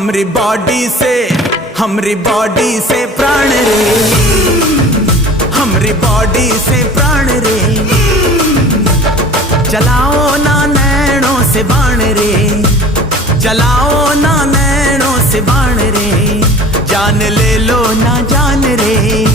हमरी बॉडी से प्राण रे, हमरी बॉडी से प्राण रे। चलाओ ना नैनों से बाण रे, चलाओ ना नैनों से बाण रे। जान ले लो ना जान रे।